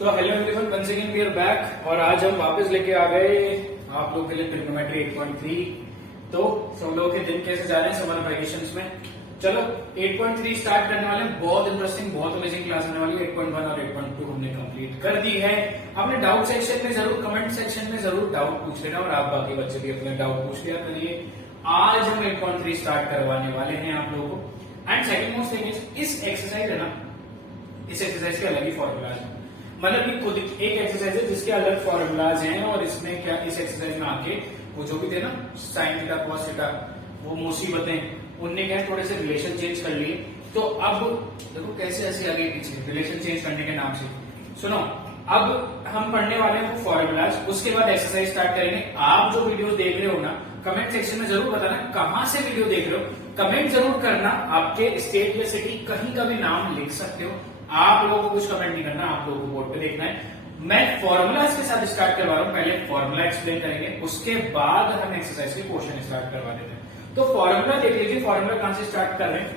तो hello everyone, once again we are back और आज हम वापस लेके आ गए आप लोगों के लिए ट्रिग्नोमेट्री 8.3। तो सब लोगों के दिन कैसे जा रहे हैं समर वेकेशंस में। चलो 8.3 स्टार्ट करने वाले हैं। बहुत इंटरेस्टिंग, बहुत अमेजिंग क्लास होने वाली है। 8.1 और 8.2 हमने कंप्लीट कर दी है। आपने डाउट सेक्शन में जरूर, कमेंट सेक्शन में जरूर डाउट पूछ लेना और आप बाकी बच्चे भी अपने डाउट पूछ लिया करिए। आज हम 8.3 स्टार्ट करवाने वाले हैं आप लोगों को। And second most thing is, इस एक्सरसाइज है ना, इस एक्सरसाइज के अलग ही फॉर्मूलाज है। मतलब कि खुद एक एक्सरसाइज है जिसके अलग फॉर्मूलाज हैं और इसमें क्या, इस एक्सरसाइज में आके वो जो भी थे ना साइन थीटा कॉस थीटा, वो मुसीबतें, उनने क्या थोड़े से रिलेशन चेंज कर लिए। तो अब देखो कैसे ऐसे आगे पीछे रिलेशन चेंज करने के नाम से। सुनो, अब हम पढ़ने वाले हैं वो फॉर्मूलाज, उसके बाद एक्सरसाइज स्टार्ट करेंगे। आप जो वीडियो देख रहे हो ना, कमेंट सेक्शन में जरूर बताना कहां से वीडियो देख रहे हो। कमेंट जरूर करना, आपके स्टेट या सिटी कहीं का भी नाम लिख सकते हो। आप लोगों को कुछ कमेंट नहीं करना, आप लोगों को बोर्ड पे देखना है। मैं फॉर्मूलाज के साथ स्टार्ट करवा रहा हूं। पहले फॉर्मूला एक्सप्लेन करेंगे, उसके बाद हम एक्सरसाइज के क्वेश्चन स्टार्ट करवा देते हैं। तो फॉर्मूला देख लीजिए। फॉर्मूला कहां से स्टार्ट कर रहे हैं?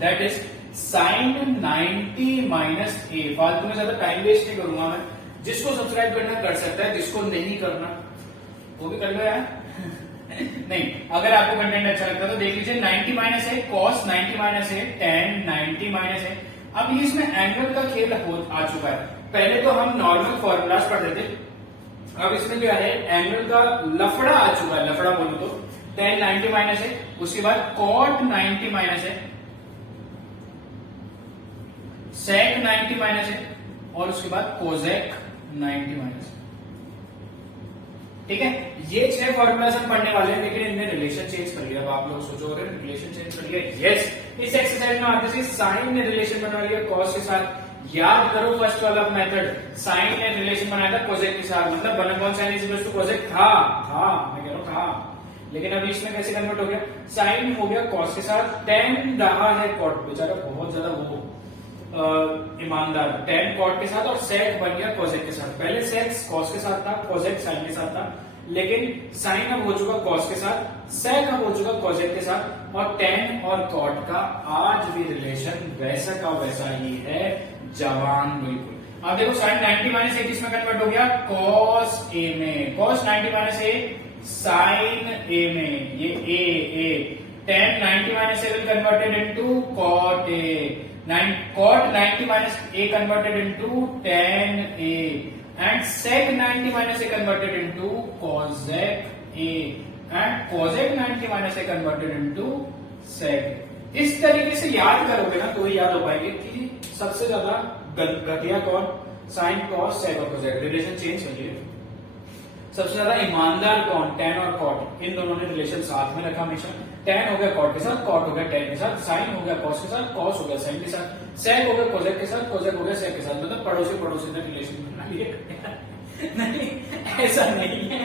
दैट इज साइन 90 माइनस ए। फालतू में ज्यादा टाइम वेस्ट नहीं करूंगा मैं। जिसको सब्सक्राइब करना कर सकता है, जिसको नहीं करना वो भी कर लो यार। नहीं, अगर आपको कंटेंट अच्छा लगता है तो देख लीजिए। 90 माइनस ए कॉस 90 माइनस ए टेन 90 माइनस ए। अब ये इसमें एंगल का खेल आ चुका है। पहले तो हम नॉर्मल फॉर्मूलाज पढ़ रहे थे, अब इसमें क्या है, एंगल का लफड़ा आ चुका है। लफड़ा बोलो तो टेन 90 माइनस है, उसके बाद कॉट 90 माइनस है, सेक 90 माइनस है और उसके बाद कोजेक 90 माइनस है। ठीक है, ये 6 फॉर्मूलाज हम पढ़ने वाले हैं, लेकिन इनने रिलेशन चेंज कर लिया। अब आप लोग सोचो, अगर रिलेशन चेंज कर लिया, यस, इस एक्सरसाइज में आते से साइन ने रिलेशन बना लिया कॉस के साथ। याद करो फर्स्ट वाला मेथड, साइन ने रिलेशन बनाया था कोजेक के साथ, मतलब 1/sin is equal to Kozak था, मैं कह रहा हूं था। लेकिन अभी इसमें कैसे कन्वर्ट हो गया, साइन हो गया कॉस के साथ, टेन रहा है कॉट, बेचारा बहुत ज्यादा वो ईमानदार, टेन कॉट के साथ, और सेक बन गया कोजेक के साथ। पहले सेक कॉस के साथ था, कोजेक साइन के साथ था, लेकिन साइन अब हो चुका कॉस के साथ, सेक अब हो चुका कोजेक के साथ, और टेन और कॉट का आज भी रिलेशन वैसा का वैसा ही है, जवान बिल्कुल। अब देखो साइन 90 माइनस ए किसमें कन्वर्ट हो गया, कॉस ए में, cos 90 minus A sine A में, ये A tan 90 minus A will converted into cot A, cot 90 minus a converted into tan a and sec 90 minus a converted into cosec a and cosec 90 minus a converted into sec। इस तरीके से याद करोगे ना तो याद हो पाएंगे कि सबसे ज्यादा घटिया कौन, साइन कॉस सेक और कोसेक। रिलेशन चेंज करिए। सबसे ज्यादा ईमानदार कौन, टेन और कॉट, इन दोनों ने रिलेशन साथ में रखा हमेशा। टेन हो गया कॉट के साथ, कॉट हो गया टेन के साथ, साइन हो गया कॉस के साथ, कॉस हो गया साइन के साथ, सेक हो गया कोजेक के साथ, कोजेक हो गया सेक के साथ। मतलब पड़ोसी ने रिलेशन बना लिया। नहीं, ऐसा नहीं है।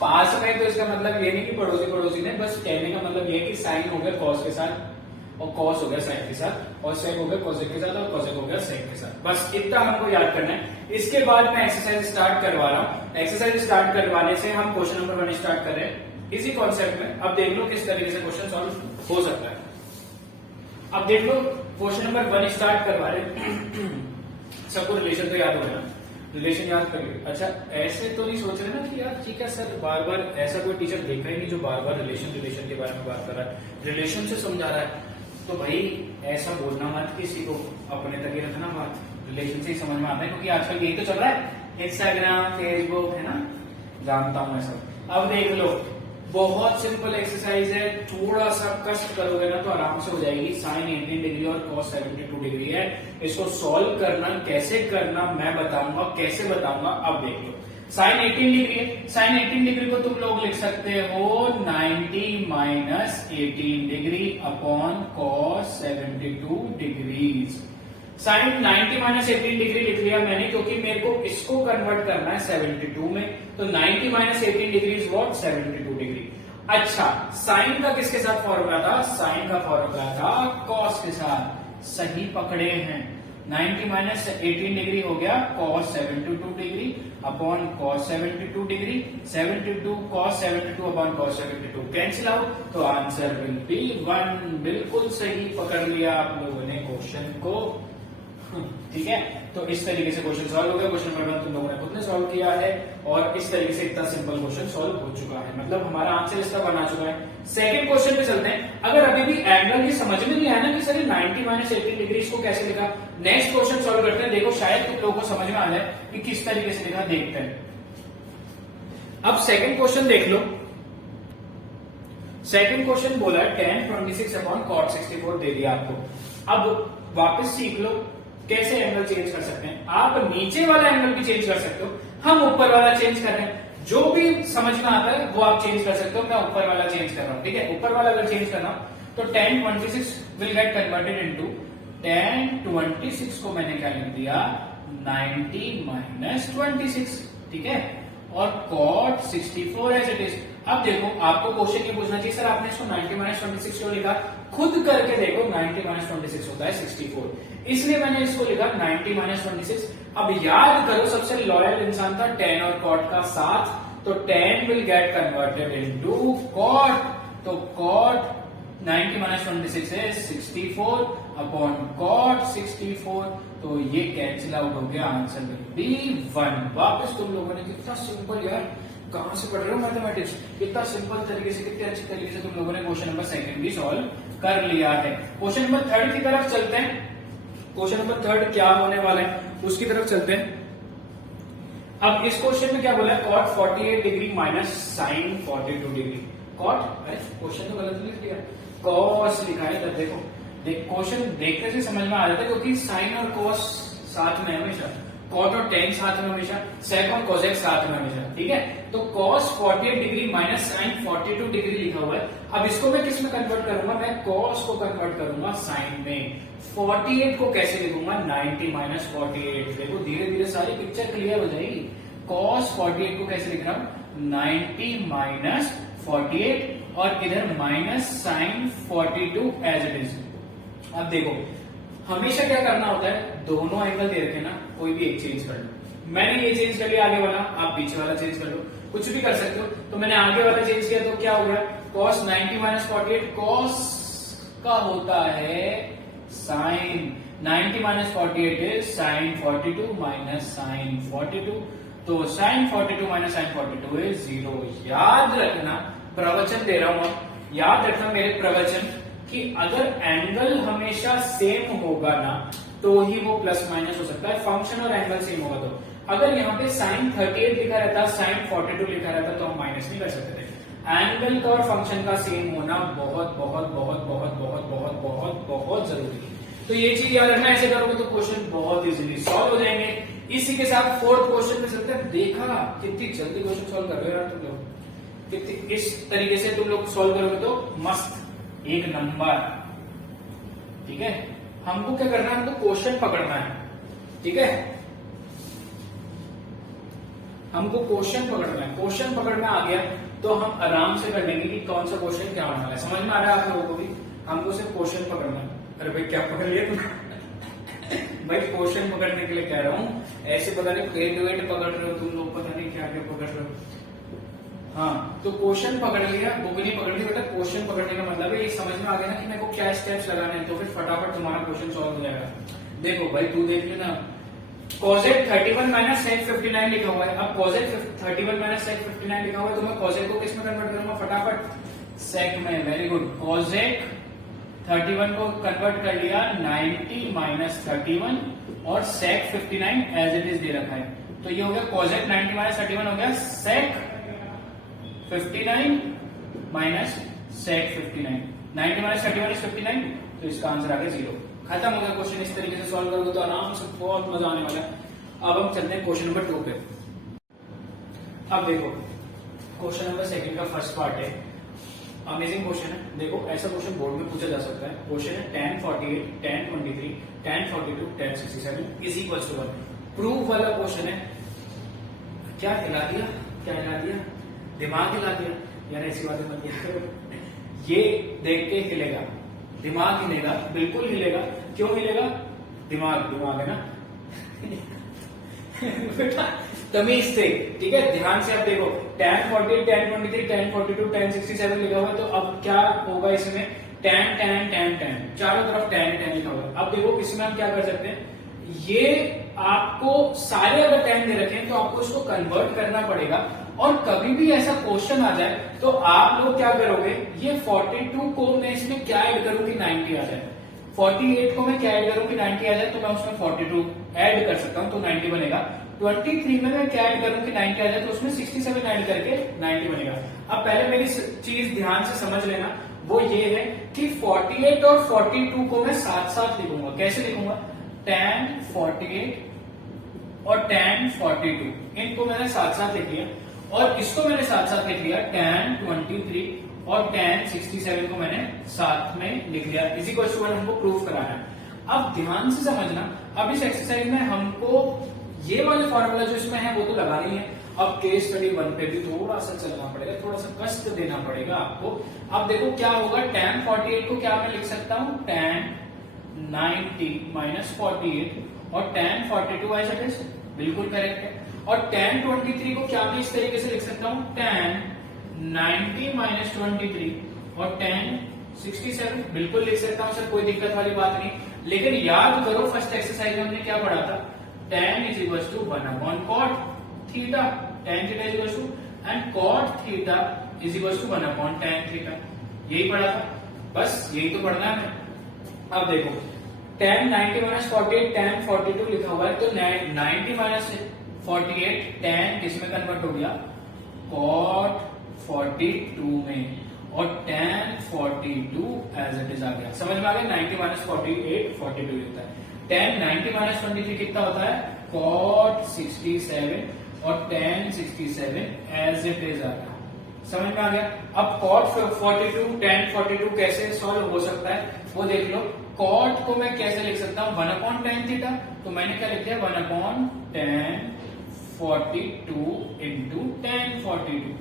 पास में तो इसका मतलब ये नहीं कि पड़ोसी ने, बस कहने का मतलब ये कि साइन हो गया कॉस के साथ और कॉस हो गया साइन के साथ, और सेक हो गया कोजेक के साथ और कोजेक हो गया सेक के साथ। बस इतना हमको याद करना है। इसके बाद मैं एक्सरसाइज स्टार्ट करवा रहा हूं। एक्सरसाइज स्टार्ट करवाने से हम क्वेश्चन नंबर 1 स्टार्ट कर रहे हैं इसी कॉन्सेप्ट में। अब देख लो किस तरीके से क्वेश्चन सॉल्व हो सकता है। अब देख लो क्वेश्चन नंबर 1 स्टार्ट करवा रहे हैं। सबको रिलेशन तो याद हो गया ना, रिलेशन याद करिए। अच्छा, ऐसे तो नहीं सोच रहे ना कि यार ठीक है सर, बार बार ऐसा कोई टीचर देखा ही नहीं जो बार बार रिलेशन के बारे में बात कर रहा है, रिलेशन से समझा रहा है। तो भाई ऐसा बोलना मत किसी को, अपने तक ही रखना बात, रिलेशन से ही समझ में आता है, क्योंकि आजकल यही तो चल रहा है, इंस्टाग्राम फेसबुक है ना, जानता हूं मैं सब। अब देख लो, बहुत सिंपल एक्सरसाइज है, थोड़ा सा कष्ट करोगे ना तो आराम से हो जाएगी। साइन 18 डिग्री और कॉस 72 डिग्री है। इसको सॉल्व करना, कैसे करना मैं बताऊंगा, कैसे बताऊंगा। अब देख लो, साइन 18 डिग्री है, साइन 18 डिग्री को तुम लोग लिख सकते हो 90 minus 18 degree upon cos 72 degrees. Sine 90 minus 18 degree लिख लिया मैंने, क्योंकि मेरे को इसको कन्वर्ट करना है 72 में। तो 90 minus 18 degree is what, 72 degree. अच्छा, साइन का किसके साथ फॉर्मूला था, साइन का फॉर्मूला था कॉस के साथ। सही पकड़े हैं। 90 माइनस 18 डिग्री हो गया cos 72 degree upon cos 72 degree, 72 cos 72 upon cos 72 cancel out, तो आंसर विल बी 1। बिल्कुल सही पकड़ लिया आप लोगों ने क्वेश्चन को। ठीक है, तो इस तरीके से क्वेश्चन सॉल्व हो गया। क्वेश्चन नंबर 1 तुम लोगों ने खुद ने सॉल्व किया है और इस तरीके से इतना सिंपल क्वेश्चन सॉल्व हो चुका है, मतलब हमारा आंसर इसका बना चुका है। सेकंड क्वेश्चन पे चलते हैं। अगर अभी भी एंगल की समझ में नहीं आया ना कि सर 90 माइनस 80 डिग्री इसको कैसे लिखा, नेक्स्ट क्वेश्चन सॉल्व करते हैं। देखो शायद तुम लोगों को समझ में आ जाए कि किस तरीके से लिखा, देखते हैं। अब सेकंड क्वेश्चन देख लो। सेकंड क्वेश्चन बोला है tan 26 अपॉन cot 64 दे दिया आपको। अब वापस सीख लो कैसे एंगल चेंज कर सकते हैं। आप नीचे वाला एंगल भी चेंज कर सकते हो, हम ऊपर वाला चेंज कर रहे हैं। जो भी समझ में आता है वो आप चेंज कर सकते हो। मैं ऊपर वाला चेंज कर रहा हूं, ठीक है। ऊपर वाला अगर चेंज करना तो tan 26 will get converted into tan 26 को मैंने क्या लिख दिया 90 माइनस 26, ठीक है, और cot 64 एज इट इज। अब देखो आपको क्वेश्चन ये पूछना चाहिए सर आपने इसको 90 माइनस 26 क्यों लिखा, खुद करके देखो 90 माइनस 26 होता है 64, इसलिए मैंने इसको लिखा 90 माइनस 26। अब याद करो सबसे लॉयल इंसान था tan और cot का साथ, तो tan will get converted into cot, तो cot 90 माइनस 26 है 64 अपॉन cot 64, तो ये कैंसिल आउट हो गया, आंसर विल बी 1। वापस तुम लोगों ने कितना सिंपल यार, कहां से पढ़ रहे हो मैथमेटिक्स, कितना सिंपल तरीके से, कितने अच्छे तरीके से तुम लोगों ने क्वेश्चन नंबर सेकंड भी सॉल्व कर लिया है। क्वेश्चन नंबर थर्ड की तरफ चलते हैं। क्वेश्चन नंबर थर्ड क्या होने वाला है उसकी तरफ चलते हैं। अब इस क्वेश्चन में क्या बोला है, cot 48 degree minus sin 42 degree. cot, अरे क्वेश्चन तो गलत लिख दिया, cos लिखा है। तब देखो क्वेश्चन देखने से समझ में आ जाता है क्योंकि sin और cos साथ में हमेशा, cot और tan साथ में हमेशा, sec और cosec साथ में हमेशा, ठीक है। तो cos 48 degree minus sin 42 degree लिखा हुआ है। अब इसको मैं किस में कन्वर्ट करूंगा, मैं cos को कन्वर्ट करूंगा sin में। 48 को कैसे लिखूंगा 90 माइनस 48। देखो धीरे धीरे सारी पिक्चर क्लियर हो जाएगी। cos 48 को कैसे लिख रहा हूं 90 माइनस 48 और इधर minus sin 42 as it is. अब देखो हमेशा क्या करना होता है, दोनों एंगल दे रखे ना, कोई भी एक चेंज कर लो। मैंने ये चेंज कर लिया आगे वाला, आप पीछे वाला चेंज कर लो, कुछ भी कर सकते हो। तो मैंने आगे वाला चेंज किया तो क्या हो गया, cos 90 माइनस 48 cos का होता है sin 90 minus 48 is sin 42 minus sin 42, तो sin 42 माइनस sin 42 इज 0। याद रखना, प्रवचन दे रहा हूं, याद रखना मेरे प्रवचन कि अगर एंगल हमेशा सेम होगा ना तो ही वो प्लस माइनस हो सकता है, फंक्शन और एंगल सेम होगा तो। अगर यहाँ पे sin 38 लिखा रहता, sin 42 लिखा रहता तो हम माइनस नहीं कर सकते थे। एंगल का और फंक्शन का सेम होना बहुत बहुत बहुत बहुत बहुत बहुत बहुत बहुत जरूरी है। तो ये चीज याद रखना, ऐसे करोगे तो क्वेश्चन बहुत इजीली सॉल्व हो जाएंगे। इसी के साथ फोर्थ क्वेश्चन पे चलते हैं। देखा कितनी जल्दी क्वेश्चन सॉल्व कर रहे हो यार तुम लोग, कितनी इस तरीके से तुम लोग सॉल्व करोगे तो मस्त एक नंबर, ठीक है। हमको क्या करना है, हमको क्वेश्चन पकड़ना है, ठीक है। हमको क्वेश्चन पकड़ना है, क्वेश्चन पकड़ना आ गया तो हम आराम से कर लेंगे कि कौन सा क्वेश्चन क्या होने वाला है। समझ में आ रहा है आप लोगों को भी, हमको सिर्फ क्वेश्चन पकड़ना है। अरे भाई क्या पकड़ लिया तुम भाई क्वेश्चन पकड़ने के लिए कह रहा हूँ, ऐसे पता नहीं पेट वेट पकड़ रहे हो तुम लोग, पता नहीं क्या क्या पकड़ रहे हो। हाँ तो क्वेश्चन पकड़ लिया, बुक नहीं पकड़ ली बेटा। क्वेश्चन पकड़ने का मतलब है ये समझ में आ गया ना कि मेरे को क्या स्टेप्स लगाने हैं, तो फिर फटाफट तुम्हारा क्वेश्चन सॉल्व हो जाएगा। देखो भाई तू देख लेना, cosec 31 माइनस sec 59 लिखा हुआ है। अब cosec 31 माइनस sec 59 लिखा हुआ है तो मैं cosec को किस में कन्वर्ट करूंगा फटाफट, sec में। वेरी गुड, cosec 31 को कन्वर्ट कर लिया 90 माइनस 31 और sec 59 एज इट इज दे रखा है, तो ये हो गया cosec 90 माइनस 31 हो गया sec 59 minus sec 59, 90 minus 31 is 59, तो इसका आंसर आ गया 0। खत्म हो गया क्वेश्चन। इस तरीके से सॉल्व करोगे तो आराम से बहुत मजा आने वाला है। अब हम चलते हैं क्वेश्चन नंबर 2 पे। अब देखो क्वेश्चन नंबर सेकंड का फर्स्ट पार्ट है, अमेजिंग क्वेश्चन है। देखो ऐसा क्वेश्चन बोर्ड में पूछा जा सकता है। क्वेश्चन है tan 48, tan 23, tan 42, tan 67 is equal to 1। Proof वाला क्वेश्चन है। क्या हिला दिया, क्या हिला दिया, दिमाग हिला दिया यार, ऐसी बातें मत किया करो। ये देख के हिलेगा, दिमाग हिलेगा, बिल्कुल हिलेगा। क्यों हिलेगा, दिमाग है ना बेटा तमीज से, ठीक है, ध्यान से। अब देखो tan 48, tan 23, tan 42, tan 67 लिखा हुआ है, तो अब क्या होगा इसमें, tan tan tan tan, चारों तरफ tan tan लिखा हुआ है। अब देखो इसमें हम क्या कर सकते हैं, ये आपको सारे अगर 10 दे रखे हैं तो आपको इसको कन्वर्ट करना पड़ेगा। और कभी भी ऐसा क्वेश्चन आ जाए तो आप लोग क्या करोगे, ये 42 को मैं इसमें क्या ऐड करूं कि 90 आ जाए, 48 को मैं क्या ऐड करूं कि 90 आ जाए, तो मैं उसमें 42 ऐड कर सकता हूं तो 90 बनेगा। 23 में मैं क्या ऐड करूं कि 90 आ जाए, तो उसमें 67 ऐड करके 90 बनेगा। अब पहले मेरी चीज ध्यान से समझ लेना, वो ये है कि 48 और 42 को मैं साथ साथ लिखूंगा। कैसे लिखूंगा, tan 48 और tan 42 इनको मैंने साथ साथ लिख लिया, और इसको मैंने साथ साथ लिख लिया tan 23 और tan 67 को मैंने साथ में लिख लिया। इसी क्वेश्चन हमको प्रूफ कराना है। अब ध्यान से समझना, अब इस एक्सरसाइज में हमको ये वाले फॉर्मूला जो इसमें है वो तो लगाना ही है। अब केस स्टडी 1 पे भी थोड़ा सा चलना पड़ेगा, थोड़ा सा कष्ट देना पड़ेगा आपको। अब देखो क्या होगा, tan 48 को क्या मैं लिख सकता हूं, tan 90 माइनस 48 और tan 42 एज इट इज, बिल्कुल करेक्ट है। और tan 23 को क्या मैं इस तरीके से लिख सकता हूं, tan 90 माइनस 23 और tan 67, बिल्कुल लिख सकता हूं सर, कोई दिक्कत वाली बात नहीं। लेकिन याद करो फर्स्ट एक्सरसाइज में हमने क्या पढ़ा था, tan is equal to 1 cot theta, tan theta is equal to and cot theta is equal to 1 tan theta, यही पढ़ा था, बस यही तो पढ़ना है। अब देखो tan 90 माइनस 48 tan 42 लिखा हुआ है, तो 90 माइनस 48 tan किसमें कन्वर्ट हो गया, cot 42 में, और tan 42 एज इट इज आ गया। समझ में आ गया, 90 माइनस 48 42 लिखता है। tan 90 माइनस 23 कितना होता है, cot 67 और tan 67 एज इट इज आ गया। समझ में आ गया। अब cot 42 tan 42 कैसे सॉल्व हो सकता है वो देख लो। cot को मैं कैसे लिख सकता हूं, 1 tan थीटा, तो मैंने क्या लिख दिया, 1 tan 42 इंटू tan 42,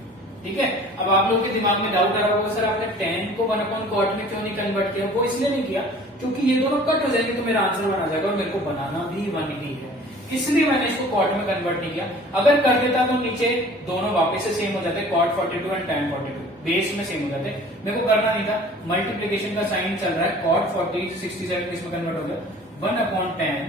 ठीक है। अब आप लोग के दिमाग में डाउट आ रहा होगा, सर आपने tan को 1 cot में क्यों नहीं कन्वर्ट किया, वो इसलिए नहीं किया क्योंकि ये दोनों कट हो जाएंगे तो मेरा आंसर 1 आ जाएगा, और मेरे को बनाना भी 1 ही है, इसलिए मैंने इसको cot में कन्वर्ट नहीं किया। अगर कर देता तो नीचे दोनों वापस से सेम हो जाते, cot 42 एंड tan 42 बेस में सेम हो जाते, मेरे को करना नहीं था। मल्टीप्लीकेशन का साइन चल रहा है, cot 40 67 इसमें कन्वर्ट हो गया, 1 tan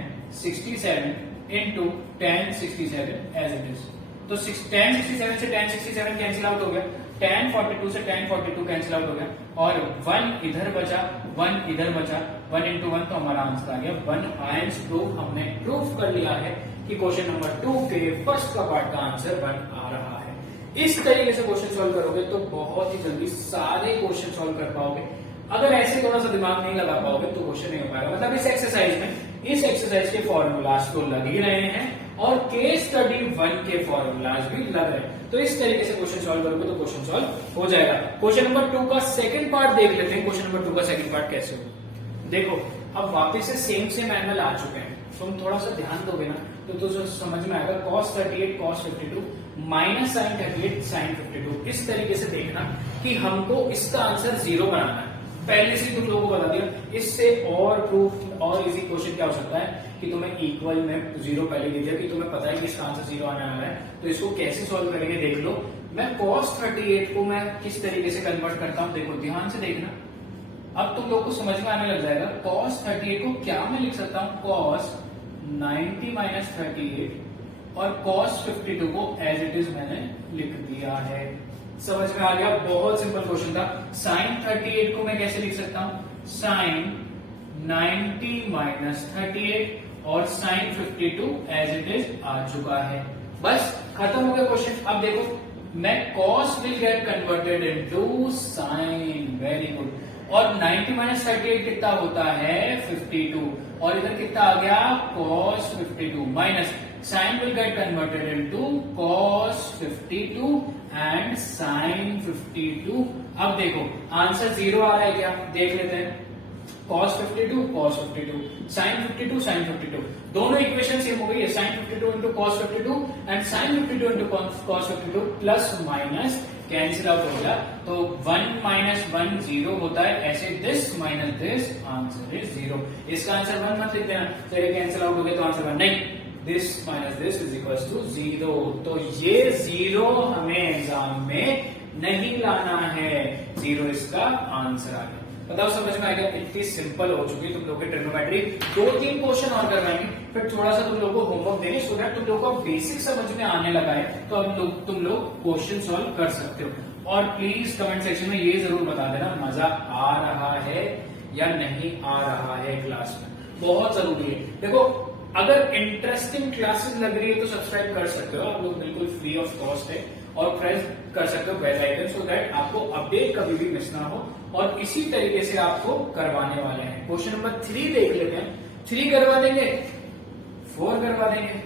67 into tan 67 as it is. तो tan 67 से tan 67 कैंसिल आउट हो गया, tan 42 से tan 42 कैंसिल आउट हो गया, और 1 इधर बचा 1 इधर बचा, 1 इंटू 1 तो हमारा आंसर आ गया 1 आयंस प्रूफ। हमने प्रूफ कर लिया है कि क्वेश्चन नंबर 2 के फर्स्ट का पार्ट का आंसर 1 आ रहा है। इस तरीके से क्वेश्चन सॉल्व करोगे तो बहुत ही जल्दी सारे क्वेश्चन सॉल्व कर पाओगे। अगर ऐसे थोड़ा सा दिमाग नहीं लगा पाओगे तो क्वेश्चन नहीं हो पाएगा। मतलब इस एक्सरसाइज के फॉर्मूलाज तो लग ही रहे हैं और केस स्टडी 1 के फॉर्मूलाज भी लग रहे हैं, तो इस तरीके से क्वेश्चन सॉल्व करोगे तो क्वेश्चन सॉल्व हो जाएगा। क्वेश्चन नंबर 2 का सेकंड पार्ट देख लेते हैं। क्वेश्चन नंबर 2 का सेकंड पार्ट कैसे हो, देखो अब वापस से सेम एंगल आ चुके हैं, तुम थोड़ा सा ध्यान दोगे ना तो समझ में आएगा। cos 38 cos 52 minus sin 38 sin 52, इस तरीके से देखना कि हमको इसका आंसर 0 बनाना है। पहले से तुम लोगों को बता दिया, इससे और प्रूफ और इजी क्वेश्चन क्या हो सकता है कि तुम्हें इक्वल में 0 पहले दे दिया कि तुम्हें पता है कि इसका आंसर 0 आने वाला है, तो इसको कैसे सॉल्व करेंगे देख लो। मैं cos 38 को मैं किस तरीके से कन्वर्ट करता हूं, देखो ध्यान से देखना, अब तुम लोग को समझ में आने लग जाएगा। cos 38 को क्या मैं लिख सकता हूं, cos 90 माइनस 38 और cos 52 को एज इट इज मैंने लिख दिया है। समझ में आ गया, बहुत सिंपल क्वेश्चन था। sin 38 को मैं कैसे लिख सकता हूं, sin 90 माइनस 38 और sin 52 एज इट इज आ चुका है, बस खत्म हो गया क्वेश्चन। अब देखो मैं cos will get converted into sin, very good. और 90 माइनस 38 कितना होता है 52, और इधर कितना आ गया cos 52 minus sin will get converted into cos 52 and sin 52। अब देखो आंसर 0 आ रहा है क्या, देख लेते हैं। cos 52 cos 52 sin 52 sin 52, दोनों इक्वेशन सेम हो गई है। sin 52 into cos 52 and sin 52 into cos 52 plus minus cancel out हो गया, तो 1 माइनस 1 0 होता है, ऐसे this minus this answer is 0। इसका आंसर 1 मत लिख देना, चलिए कैंसिल आउट हो गया तो आंसर 1 नहीं, this minus this is equal to 0। तो ये 0 हमें एग्जाम में नहीं लाना है, 0 इसका आंसर आ गया। बताओ समझ में आ गया? इतनी सिंपल हो चुकी है तुम लोग की ट्रिग्नोमेट्री। 2-3 क्वेश्चन और करवाएंगे, फिर थोड़ा सा तुम लोग को होमवर्क देंगे सो दैट तुम लोग को बेसिक समझ में आने लगा है, तो अब तुम लोग क्वेश्चन सॉल्व कर सकते हो। और प्लीज कमेंट सेक्शन में ये जरूर बता देना मजा आ रहा है या नहीं आ रहा है क्लास में, बहुत जरूरी है। देखो अगर इंटरेस्टिंग क्लासेस लग रही है तो सब्सक्राइब कर सकते हो आप लोग, बिल्कुल फ्री ऑफ कॉस्ट है, और प्रेस कर सकते हो बेल आइकन सो दैट आपको अपडेट कभी भी मिस ना हो। और इसी तरीके से आपको करवाने वाले हैं। क्वेश्चन नंबर 3 देख लेते हैं। 3 करवा देंगे, 4 करवा देंगे,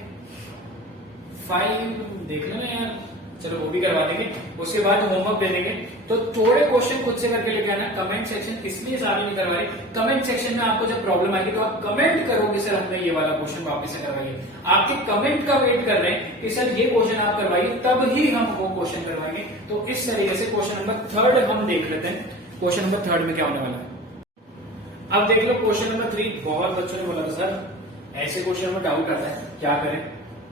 5 देख लेना यार, चलो वो भी करवा देंगे। उसके बाद होमवर्क दे देंगे। तो थोड़े क्वेश्चन खुद से करके लेके आना। कमेंट सेक्शन इसलिए सारे नहीं करवाए, कमेंट सेक्शन में आपको जब प्रॉब्लम आएगी तो आप कमेंट करोगे सर हमने ये वाला क्वेश्चन वापस से करवाइए। आपके कमेंट का वेट कर रहे हैं कि सर ये क्वेश्चन आप करवाइए, तब ही हम वो क्वेश्चन करवाएंगे। तो इस तरीके से क्वेश्चन नंबर 3 हम देख लेते हैं। क्वेश्चन नंबर 3 में क्या होने वाला है अब देख लो। क्वेश्चन नंबर 3 बहुत बच्चों ने बोला था सर ऐसे क्वेश्चन में डाउट आता है, क्या करें,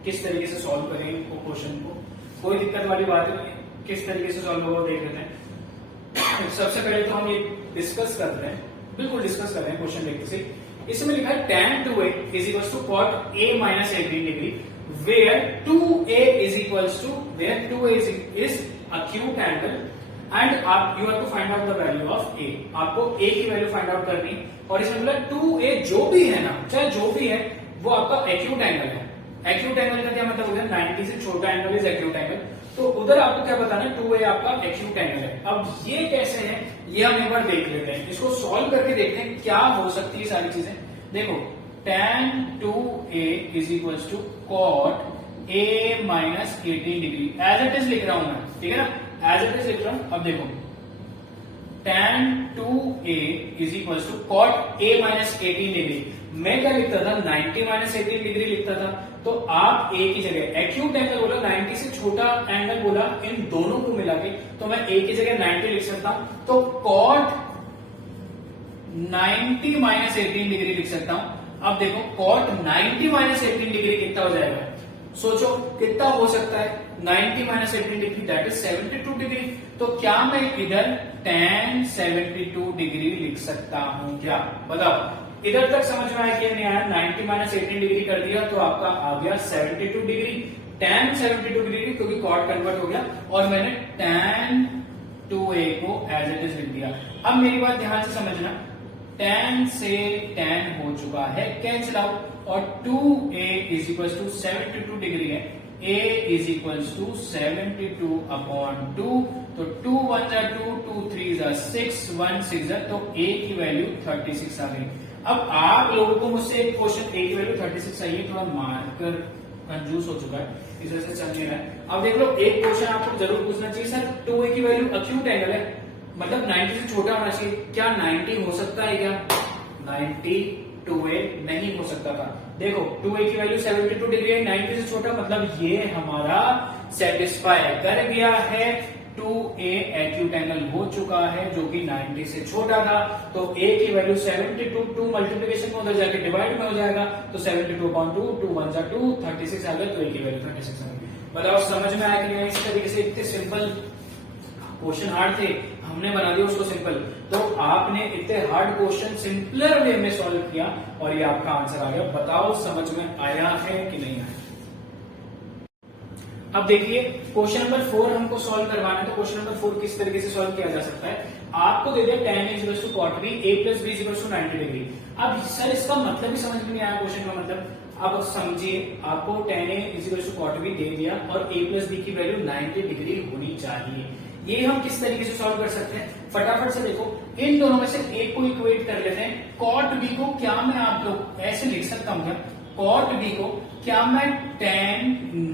किस तरीके से सॉल्व करें वो क्वेश्चन को। कोई दिक्कत वाली बात नहीं, किस तरीके से सॉल्व होगा देख लेते हैं। सबसे पहले तो हम ये डिस्कस कर रहे हैं, बिल्कुल डिस्कस कर रहे हैं क्वेश्चन देखते से। इसमें लिखा है tan 2a is equals to cot a minus 18 degree where 2a is equals to where 2a is acute angle and आप you have to find out the value of a। आपको a की value find out करनी, और इसमें बोला 2a जो भी है ना, चाहे जो भी है वो आपका एक्यूट एंगल है। एक्यूट एंगल का क्या मतलब होता है? 90 से छोटा एंगल इज एक्यूट एंगल। तो उधर आपको क्या बताना है? 2a आपका एक्यूट एंगल है। अब ये कैसे है ये हम एक बार देख लेते हैं, इसको सॉल्व करके देखते हैं क्या हो सकती है सारी चीजें। देखो tan 2a is equals to cot a minus 18 degree, as it is लिख रहा हूं मैं, ठीक है ना, एज इट इज लिख रहा हूं। अब देखो tan 2a is equals to cot a minus 18 degree, मैं क्या लिखता था? 90 माइनस 18 डिग्री लिखता था। तो आप a की जगह एक्यूट एंगल बोला, 90 से छोटा एंगल बोला, इन दोनों को मिला के तो मैं a की जगह 90 लिख सकता हूं। तो cot 90 माइनस 18 डिग्री लिख सकता हूं। अब देखो cot 90 माइनस 18 डिग्री कितना हो जाएगा? सोचो कितना हो सकता है? 90 minus 18 degree that is 72 degree. तो क्या मैं इधर tan 72 डिग्री लिख सकता हूं क्या? बताओ इधर तक समझ में आया कि नहीं आया? 90 माइनस 18 डिग्री कर दिया तो आपका आ गया 72 डिग्री, tan 72 डिग्री क्योंकि कॉट कन्वर्ट हो गया, और मैंने tan 2a को एज इट इज लिख दिया। अब मेरी बात ध्यान से समझना, tan से tan हो चुका है कैंसिल आउट, और 2a is equal to 72 degree है, a is equal to 72 upon 2, तो 2 1 जा 2, 2 3 जा 6, 1 6 जा, तो a की वैल्यू 36 आ गई। अब आप लोगों को मुझसे एक क्वेश्चन a की वैल्यू 36 चाहिए, थोड़ा मार्कर कंजूस हो चुका है इस वजह से चल नहीं रहा है। अब देख लो एक क्वेश्चन आपको जरूर पूछना चाहिए, सर 2a की वैल्यू एक्यूट एंगल है, मतलब 90 से छोटा होना चाहिए, क्या 90 हो सकता है क्या? 90 2a नहीं हो सकता था। देखो 2a की वैल्यू 72 डिग्री है, 90 से छोटा, मतलब ये हमारा सेटिस्फाई कर गया है। 2a एक्यूट एंगल हो चुका है जो कि 90 से छोटा था, तो a की वैल्यू 72, 2 मल्टीप्लीकेशन में उधर जाके डिवाइड में हो जाएगा, तो 72 अपॉन 2, 2 1 जा 2, 36 आ गया, तो a की वैल्यू 36 आ गई। बताओ समझ में आया कि नहीं? इस तरीके से इतने सिंपल क्वेश्चन हार्ड थे, हमने बना दिया उसको सिंपल। तो आपने इतने हार्ड क्वेश्चन सिंपलर वे में सॉल्व किया और ये आपका आंसर आ गया। बताओ समझ में आया है कि नहीं आया? अब देखिए क्वेश्चन नंबर 4 हमको सॉल्व करवाना है, तो क्वेश्चन नंबर 4 किस तरीके से सॉल्व किया जा सकता है? आपको दे दिया tan a equals to cot b, a plus b equals to 90 degree. अब सर इसका मतलब ही समझ में नहीं आया क्वेश्चन का मतलब। अब समझिए, आपको tan a equals to cot b दे दिया और a प्लस b की वैल्यू 90 डिग्री होनी चाहिए। ये हम किस तरीके से सॉल्व कर सकते हैं? फटाफट से देखो, इन दोनों में से एक को इक्वेट कर लेते हैं। cot b को क्या मैं आप लोग ऐसे लिख सकता हूं क्या? cot b को क्या मैं tan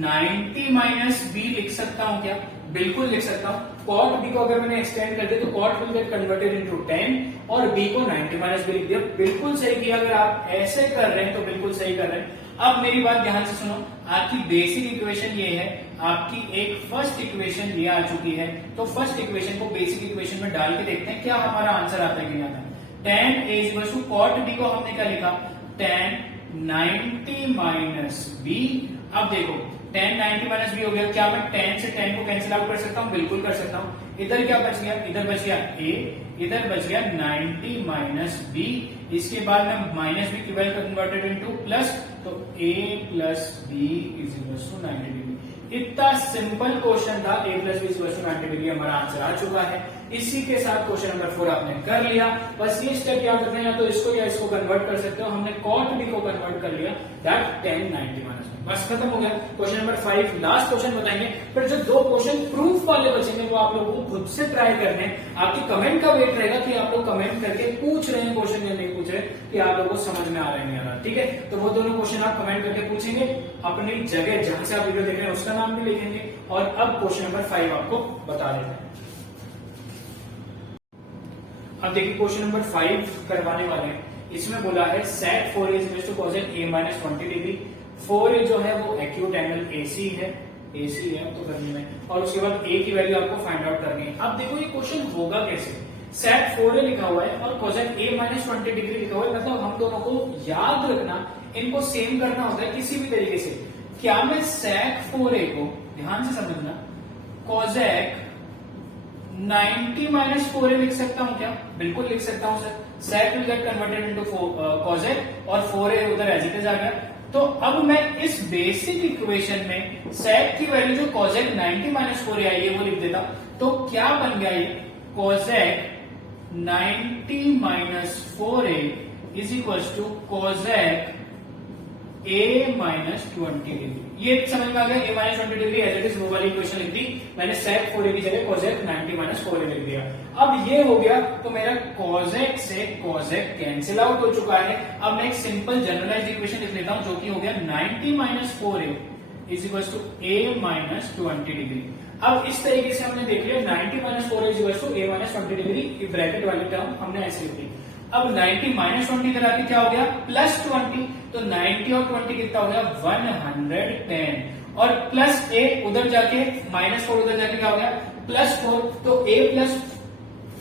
90 माइनस b लिख सकता हूं क्या? बिल्कुल लिख सकता हूं। cot b को अगर मैंने एक्सटेंड कर दिया तो cot will get converted into tan, और b को 90 माइनस b लिख दिया। बिल्कुल सही किया, अगर आप ऐसे कर रहे हैं तो बिल्कुल सही कर रहे हैं। अब मेरी बात ध्यान से सुनो, आपकी बेसिक इक्वेशन ये है, आपकी एक फर्स्ट इक्वेशन ये आ चुकी है, तो फर्स्ट इक्वेशन को बेसिक इक्वेशन में डाल के देखते हैं क्या हमारा आंसर आता है कि नहीं आता है। tan a equal to cot b को हमने क्या लिखा? tan 90 माइनस b, अब देखो tan 90 माइनस बी हो गया, क्या मैं tan से tan को कैंसिल आउट कर सकता हूँ? बिल्कुल कर सकता हूँ। इधर क्या बच गया? इधर बच गया a, इधर बच गया 90 माइनस बी, इसके बाद मैं माइनस बी की वैल्यू कन्वर्टेड इनटू प्लस, तो a plus b is equal to 90 degree. इतना सिंपल क्वेश्चन था, a plus b is equal to 90 degree, हमारा आंसर आ चुका है। इसी के साथ क्वेश्चन नंबर 4 आपने कर लिया। बस ये स्टेप याद रखना, या तो इसको या इसको कन्वर्ट कर सकते हो। हमने cot b को कन्वर्ट कर लिया, दैट tan 90 माइनस, बस खत्म हो गया। क्वेश्चन नंबर 5 लास्ट क्वेश्चन बताएंगे, फिर जो 2 क्वेश्चन प्रूफ वाले बचेंगे वो आप लोगों को खुद से ट्राई करने हैं। आपकी कमेंट का वेट रहेगा कि आप लोग कमेंट करके पूछ रहे हैं क्वेश्चन या नहीं पूछ रहे, कि आप लोगों को समझ में आ रहा है नहीं आ रहा, ठीक है। तो वो दोनों क्वेश्चन आप कमेंट करके पूछेंगे, अपनी जगह जहां से आप वीडियो देख रहे हैं उसका नाम भी लिखेंगे। और अब क्वेश्चन नंबर 5 आपको बता देते हैं। अब देखिए क्वेश्चन नंबर 5 करवाने वाले हैं। इसमें बोला है sec 4a is equal to cosec a minus 20 degree. 4a जो है वो एक्यूट एंगल AC है, AC है तो करनी है, और उसके बाद a की वैल्यू आपको फाइंड आउट करनी है। अब देखो ये क्वेश्चन होगा कैसे, sec 4a लिखा हुआ है और cosec a minus 20 डिग्री लिखा हुआ है, मतलब हम दोनों को याद रखना, इनको सेम करना होता है किसी भी तरीके से। क्या मैं sec 4a को, ध्यान से समझना, cosec 90 माइनस 4a लिख सकता हूं क्या? बिल्कुल लिख सकता हूं sir. sec will get converted into cosec और 4a उधर एज इट इज आ गया। तो अब मैं इस बेसिक इक्वेशन में sec की वैल्यू जो cosec 90 माइनस 4a आई है वो लिख देता। तो क्या बन गया ये, cosec 90 minus 4a is equal to cosec a minus 20 degree. ये समझ में आ गया, a minus 20 degree as it is वो वाली इक्वेशन लिख दी मैंने, sec 4a की जगह cosec 90 माइनस 4a लिख दिया। अब ये हो गया, तो मेरा cosec से cosec कैंसिल आउट हो चुका है। अब मैं एक सिंपल जनरलाइज्ड इक्वेशन लिख लेता हूं जो कि हो गया 90 minus 4a is equal to a minus 20 degree. अब इस तरीके से हमने देख लिया 90 minus 4a is equal to a minus 20 degree, bracket वाली टर्म हमने ऐसे लिख दी। अब 90 माइनस 20 करा के क्या हो गया, प्लस 20, तो 90 और 20 कितना हो गया, 110, और प्लस a उधर जाके माइनस 4 उधर जाके क्या हो गया, प्लस 4, तो a प्लस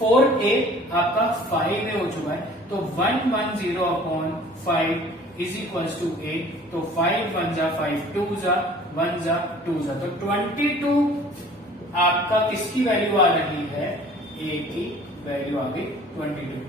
4a आपका 5a हो चुका है। तो 110 upon 5 is equal to a, तो 5 1 जा 5 2 जा 1 जा 2 जा, तो 22 आपका किसकी वैल्यू आ रही है, a की वैल्यू आ गई 22।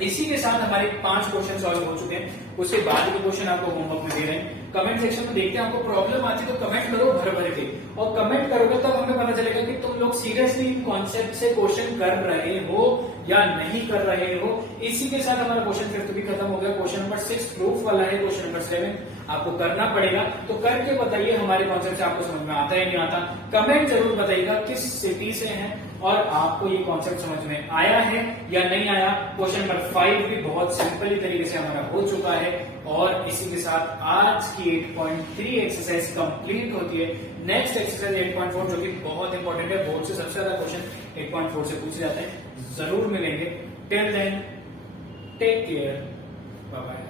इसी के साथ हमारे 5 क्वेश्चन सॉल्व हो चुके हैं। उसके बाद के क्वेश्चन आपको होमवर्क में दे रहे हैं। कमेंट सेक्शन में देखते हैं, आपको प्रॉब्लम आती है तो कमेंट करो भर भर के, और कमेंट करोगे तब हमें पता चलेगा कि तुम लोग सीरियसली कॉन्सेप्ट से क्वेश्चन कर रहे हो या नहीं कर रहे हो। इसी के साथ हमारा क्वेश्चन फिर भी खत्म हो गया। क्वेश्चन नंबर 6 प्रूफ वाला है, क्वेश्चन नंबर 7 आपको करना पड़ेगा। तो करके बताइए हमारे कॉन्सेप्ट आपको समझ में आता है नहीं आता। कमेंट जरूर बताइएगा किस सिटी से हैं और आपको ये कॉन्सेप्ट समझ में आया है या नहीं आया। क्वेश्चन नंबर 5 भी बहुत सिंपल तरीके से हमारा हो चुका है, और इसी के साथ आज की 8.3 एक्सरसाइज कंप्लीट होती है। नेक्स्ट एक्सरसाइज 8.4 जो कि बहुत इंपॉर्टेंट है, बोर्ड से सबसे ज्यादा क्वेश्चन 8.4 से पूछे जाते हैं। जरूर मिलेंगे। Till then take care, bye bye.